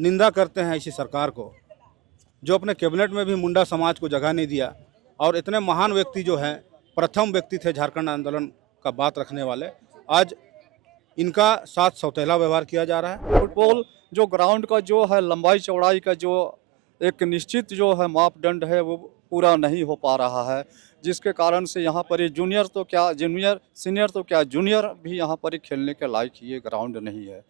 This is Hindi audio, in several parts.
निंदा करते हैं ऐसी सरकार को जो अपने कैबिनेट में भी मुंडा समाज को जगह नहीं दिया। और इतने महान व्यक्ति जो हैं, प्रथम व्यक्ति थे झारखंड आंदोलन का बात रखने वाले, आज इनका साथ सौतेला व्यवहार किया जा रहा है। फुटबॉल जो ग्राउंड का जो है लंबाई चौड़ाई का जो एक निश्चित जो है मापदंड है वो पूरा नहीं हो पा रहा है, जिसके कारण से यहाँ पर ये जूनियर तो क्या जूनियर सीनियर तो क्या जूनियर भी यहाँ पर ही खेलने के लायक ये ग्राउंड नहीं है।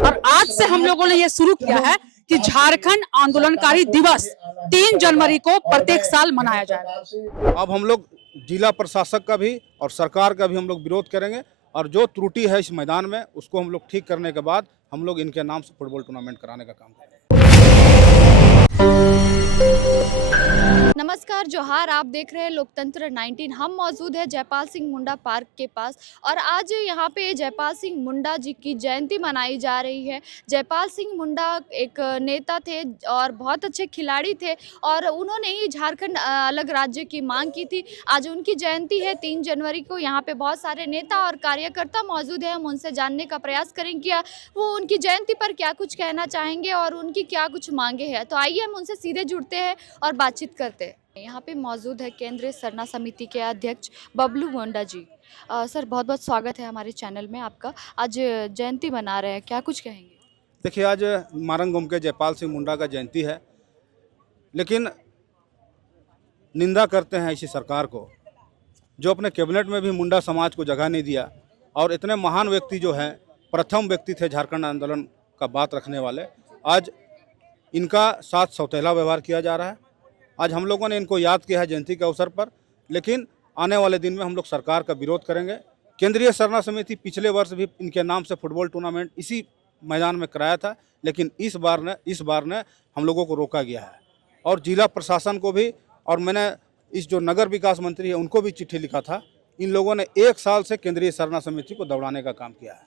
और आज से हम लोगों ने ये शुरू किया है कि झारखंड आंदोलनकारी दिवस 3 जनवरी को प्रत्येक साल मनाया जाएगा। अब हम लोग जिला प्रशासक का भी और सरकार का भी हम लोग विरोध करेंगे, और जो त्रुटि है इस मैदान में उसको हम लोग ठीक करने के बाद हम लोग इनके नाम से फुटबॉल टूर्नामेंट कराने का काम करेंगे। नमस्कार, जोहार। आप देख रहे हैं लोकतंत्र 19। हम मौजूद है जयपाल सिंह मुंडा पार्क के पास और आज यहाँ पे जयपाल सिंह मुंडा जी की जयंती मनाई जा रही है। जयपाल सिंह मुंडा एक नेता थे और बहुत अच्छे खिलाड़ी थे और उन्होंने ही झारखंड अलग राज्य की मांग की थी। आज उनकी जयंती है 3 जनवरी को। यहाँ पे बहुत सारे नेता और कार्यकर्ता मौजूद हैं। हम उनसे जानने का प्रयास करेंगे कि वो उनकी जयंती पर क्या कुछ कहना चाहेंगे और उनकी क्या कुछ मांगे हैं। तो आइए हम उनसे सीधे जुड़ते हैं और बातचीत करते हैं। यहाँ पे मौजूद है केंद्रीय सरना समिति के अध्यक्ष बबलू मुंडा जी। सर, बहुत बहुत स्वागत है हमारे चैनल में आपका। आज जयंती मना रहे हैं, क्या कुछ कहेंगे? देखिए, आज मारंगुम के जयपाल सिंह मुंडा का जयंती है, लेकिन निंदा करते हैं ऐसी सरकार को जो अपने कैबिनेट में भी मुंडा समाज को जगह नहीं दिया। और इतने महान व्यक्ति जो हैं, प्रथम व्यक्ति थे झारखंड आंदोलन का बात रखने वाले, आज इनका साथ सौतेला व्यवहार किया जा रहा है। आज हम लोगों ने इनको याद किया है जयंती के अवसर पर, लेकिन आने वाले दिन में हम लोग सरकार का विरोध करेंगे। केंद्रीय सरना समिति पिछले वर्ष भी इनके नाम से फुटबॉल टूर्नामेंट इसी मैदान में कराया था, लेकिन इस बार ने हम लोगों को रोका गया है। और जिला प्रशासन को भी, और मैंने इस जो नगर विकास मंत्री है उनको भी चिट्ठी लिखा था। इन लोगों ने 1 साल से केंद्रीय सरना समिति को दौड़ाने का काम किया है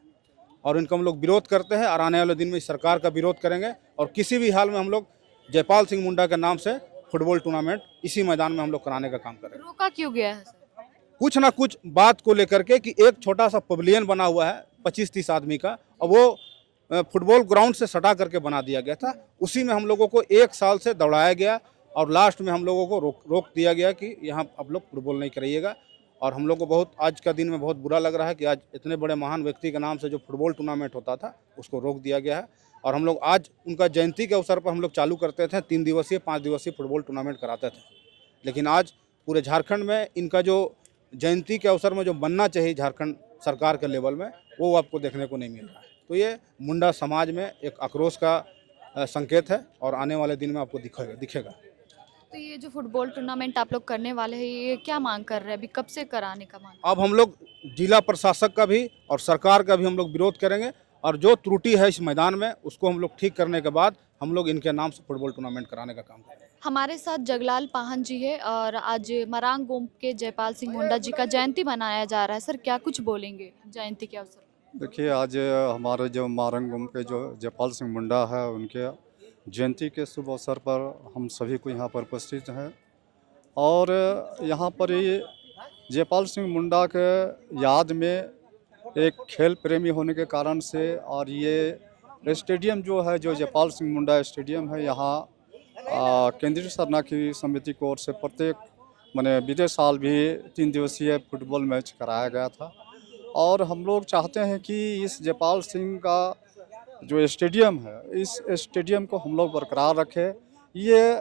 और इनका हम लोग विरोध करते हैं और आने वाले दिन में इस सरकार का विरोध करेंगे। और किसी भी हाल में हम लोग जयपाल सिंह मुंडा के नाम से फुटबॉल टूर्नामेंट इसी मैदान में हम लोग कराने का काम करेंगे। रोका क्यों गया है सर? कुछ ना कुछ बात को लेकर के कि एक छोटा सा पवेलियन बना हुआ है 25-30 आदमी का, और वो फुटबॉल ग्राउंड से सटा करके बना दिया गया था। उसी में हम लोगों को 1 साल से दौड़ाया गया और लास्ट में हम लोगों को रोक दिया गया कि यहाँ आप लोग फुटबॉल नहीं कराइएगा। और हम लोग को बहुत आज का दिन में बहुत बुरा लग रहा है कि आज इतने बड़े महान व्यक्ति के नाम से जो फुटबॉल टूर्नामेंट होता था उसको रोक दिया गया है। और हम लोग आज उनका जयंती के अवसर पर हम लोग चालू करते थे 3 दिवसीय 5 दिवसीय फुटबॉल टूर्नामेंट कराते थे, लेकिन आज पूरे झारखंड में इनका जो जयंती के अवसर में जो बनना चाहिए झारखंड सरकार के लेवल में, वो आपको देखने को नहीं मिल रहा है। तो ये मुंडा समाज में एक आक्रोश का संकेत है और आने वाले दिन में आपको दिखेगा। तो ये जो फुटबॉल टूर्नामेंट आप लोग करने वाले हैं, ये क्या मांग कर रहे हैं? अभी कब से कराने का मांग? अब हम लोग जिला प्रशासक का भी और सरकार का भी हम लोग विरोध करेंगे, और जो त्रुटि है इस मैदान में उसको हम लोग ठीक करने के बाद हम लोग इनके नाम से फुटबॉल टूर्नामेंट कराने का काम करेंगे। हमारे साथ जगलाल पाहन जी है और आज मरांगगोम के जयपाल सिंह मुंडा जी का जयंती मनाया जा रहा है। सर, क्या कुछ बोलेंगे जयंती के अवसर पर? देखिए, आज हमारे जो मारंगुम के जो जयपाल सिंह मुंडा है उनके जयंती के शुभ अवसर पर हम सभी को यहाँ पर उपस्थित हैं। और यहाँ पर ये जयपाल सिंह मुंडा के याद में एक खेल प्रेमी होने के कारण से, और ये स्टेडियम जो है जो जयपाल सिंह मुंडा स्टेडियम है, यहाँ केंद्रीय सरना की समिति की ओर से प्रत्येक माने बीते साल भी 3 दिवसीय फुटबॉल मैच कराया गया था। और हम लोग चाहते हैं कि इस जयपाल सिंह का जो स्टेडियम है, इस स्टेडियम को हम लोग बरकरार रखें। ये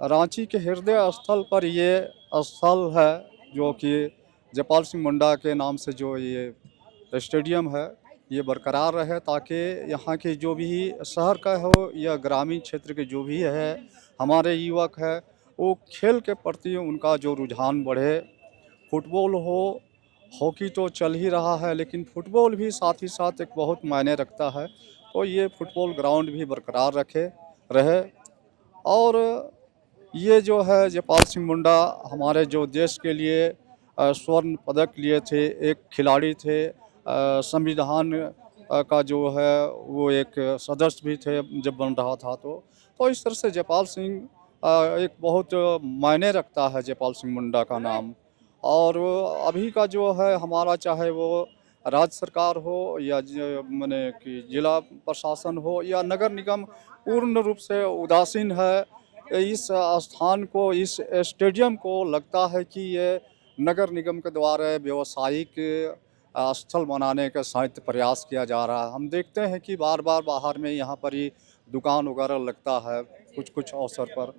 रांची के हृदय स्थल पर ये स्थल है जो कि जयपाल सिंह मुंडा के नाम से जो ये स्टेडियम है ये बरकरार रहे, ताकि यहाँ के जो भी शहर का हो या ग्रामीण क्षेत्र के जो भी है हमारे युवक है, वो खेल के प्रति उनका जो रुझान बढ़े। फुटबॉल हो, हॉकी तो चल ही रहा है, लेकिन फुटबॉल भी साथ ही साथ एक बहुत मायने रखता है। तो ये फुटबॉल ग्राउंड भी बरकरार रहे। और ये जो है जयपाल सिंह मुंडा हमारे जो देश के लिए स्वर्ण पदक लिए थे, एक खिलाड़ी थे, संविधान का जो है वो एक सदस्य भी थे जब बन रहा था। तो इस तरह से जयपाल सिंह एक बहुत मायने रखता है जयपाल सिंह मुंडा का नाम। और अभी का जो है हमारा, चाहे वो राज्य सरकार हो या माने कि जिला प्रशासन हो या नगर निगम, पूर्ण रूप से उदासीन है। इस स्थान को, इस स्टेडियम को लगता है कि ये नगर निगम के द्वारा व्यवसायिक स्थल बनाने का शायद प्रयास किया जा रहा है। हम देखते हैं कि बार बार बाहर में यहाँ पर ही दुकान वगैरह लगता है कुछ कुछ अवसर पर।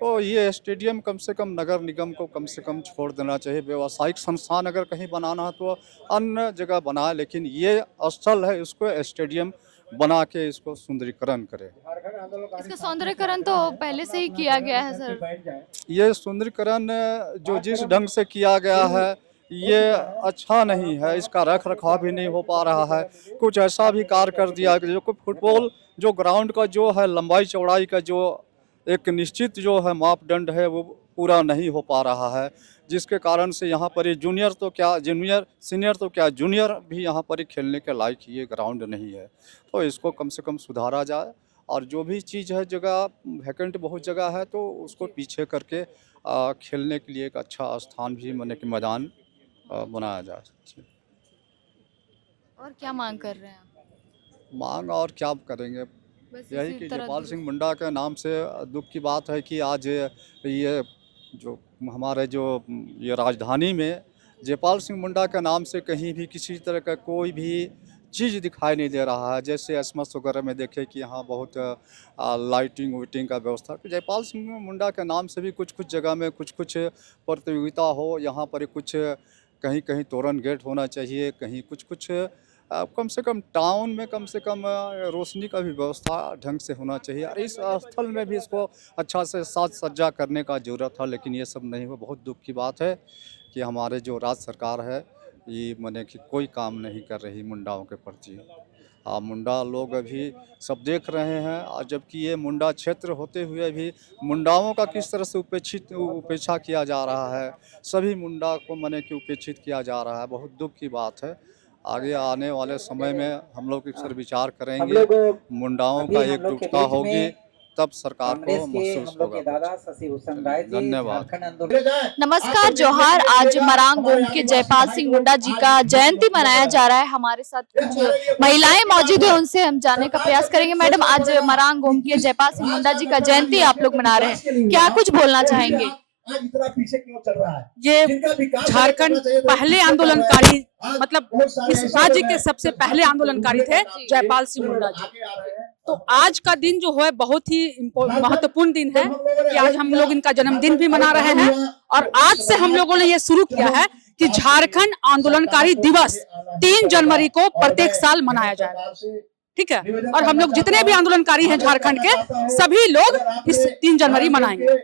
तो ये स्टेडियम कम से कम नगर निगम को कम से कम छोड़ देना चाहिए। व्यावसायिक संस्थान अगर कहीं बनाना है तो अन्य जगह बनाए, लेकिन ये स्थल है, इसको स्टेडियम बना के इसको सुंदरीकरण करे। इसका सौंदर्यकरण तो पहले से ही किया गया है सर। ये सुंदरीकरण जो जिस ढंग से किया गया है ये अच्छा नहीं है, इसका रख रखाव भी नहीं हो पा रहा है। कुछ ऐसा भी कार्य कर दिया कि जो फुटबॉल जो ग्राउंड का जो है लंबाई चौड़ाई का जो एक निश्चित जो है मापदंड है वो पूरा नहीं हो पा रहा है, जिसके कारण से यहाँ पर जूनियर तो क्या जूनियर, सीनियर तो क्या जूनियर भी यहाँ पर खेलने के लायक ये ग्राउंड नहीं है। तो इसको कम से कम सुधारा जाए और जो भी चीज़ है, जगह वैकेंट बहुत जगह है तो उसको पीछे करके खेलने के लिए एक अच्छा स्थान भी माने कि मैदान बनाया जाए। और क्या मांग कर रहे हैं आप? मांग और क्या करेंगे, बस यही इसी कि तरह जयपाल सिंह मुंडा के नाम से दुख की बात है कि आज ये जो हमारे जो ये राजधानी में जयपाल सिंह मुंडा के नाम से कहीं भी किसी तरह का कोई भी चीज़ दिखाई नहीं दे रहा है। जैसे एसमस वगैरह में देखे कि यहाँ बहुत लाइटिंग वाइटिंग का व्यवस्था, तो जयपाल सिंह मुंडा के नाम से भी कुछ कुछ जगह में कुछ कुछ प्रतियोगिता हो, यहाँ पर कुछ कहीं कहीं तोरण गेट होना चाहिए, कहीं कुछ कुछ कम से कम टाउन में कम से कम रोशनी का भी व्यवस्था ढंग से होना चाहिए। और इस स्थल में भी इसको अच्छा से साज सज्जा करने का ज़रूरत है, लेकिन ये सब नहीं हुआ। बहुत दुख की बात है कि हमारे जो राज्य सरकार है ये माने कि कोई काम नहीं कर रही मुंडाओं के प्रति। मुंडा लोग अभी सब देख रहे हैं, और जबकि ये मुंडा क्षेत्र होते हुए भी मुंडाओं का किस तरह से उपेक्षा किया जा रहा है, सभी मुंडा को माने कि उपेक्षित किया जा रहा है। बहुत दुख की बात है। आगे आने वाले समय में हम लोग इस पर विचार करेंगे, मुंडाओं का एकजुटता होगी तब सरकार को महसूस होगा। धन्यवाद। नमस्कार, जोहार। आज मरांग गोम के जयपाल सिंह मुंडा जी का जयंती मनाया जा रहा है। हमारे साथ कुछ महिलाएं मौजूद है, उनसे हम जानने का प्रयास करेंगे। मैडम, आज मरांग गोम के जयपाल सिंह मुंडा जी का जयंती आप लोग मना रहे हैं, क्या कुछ बोलना चाहेंगे? ये झारखंड पहले आंदोलनकारी, मतलब इस राज्य के सबसे पहले आंदोलनकारी थे जयपाल सिंह मुंडा जी। तो आज का दिन जो है बहुत ही महत्वपूर्ण दिन है कि आज हम लोग इनका जन्मदिन भी मना रहे हैं। और आज से हम लोगों ने ये शुरू किया है कि झारखंड आंदोलनकारी दिवस 3 जनवरी को प्रत्येक साल मनाया जाएगा। ठीक है, और हम लोग जितने भी आंदोलनकारी हैं झारखंड के, सभी लोग इस 3 जनवरी मनाएंगे।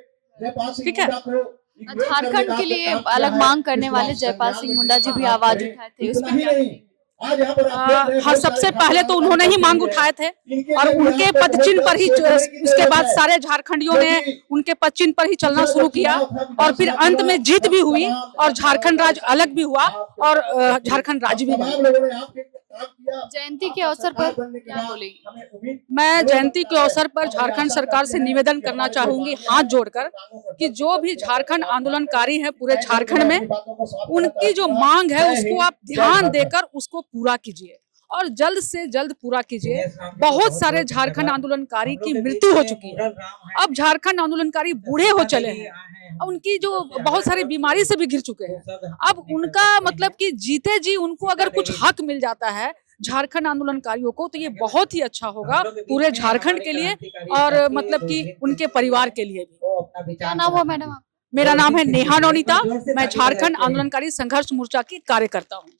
ठीक है, झारखंड के लिए अलग मांग करने वाले जयपाल सिंह मुंडा जी भी आवाज उठाए थे, उस पर क्या कहेंगे? हाँ, सबसे पहले तो उन्होंने ही मांग उठाए थे और उनके पदचिन्ह पर ही, उसके बाद सारे झारखंडियों ने उनके पदचिन्ह पर ही चलना शुरू किया और फिर अंत में जीत भी हुई और झारखंड राज्य अलग भी हुआ और झारखंड राज्य भी बना। जयंती के अवसर पर क्या बोलेगी? मैं जयंती के अवसर पर झारखंड सरकार से निवेदन करना चाहूंगी हाथ जोड़कर कि जो भी झारखंड आंदोलनकारी हैं पूरे झारखंड में, उनकी जो मांग है उसको आप ध्यान देकर उसको पूरा कीजिए और जल्द से जल्द पूरा कीजिए। बहुत सारे झारखंड आंदोलनकारी की मृत्यु हो चुकी है, अब झारखंड आंदोलनकारी बूढ़े हो चले हैं, उनकी जो बहुत सारी बीमारी से भी घिर चुके हैं। अब उनका मतलब कि जीते जी उनको अगर कुछ हक मिल जाता है झारखंड आंदोलनकारियों को, तो ये बहुत ही अच्छा होगा पूरे झारखंड के लिए और मतलब कि उनके परिवार के लिए भी। क्या नाम हुआ मैडम? मेरा नाम है नेहा नोनीता, मैं झारखंड आंदोलनकारी संघर्ष मोर्चा की कार्यकर्ता हूँ।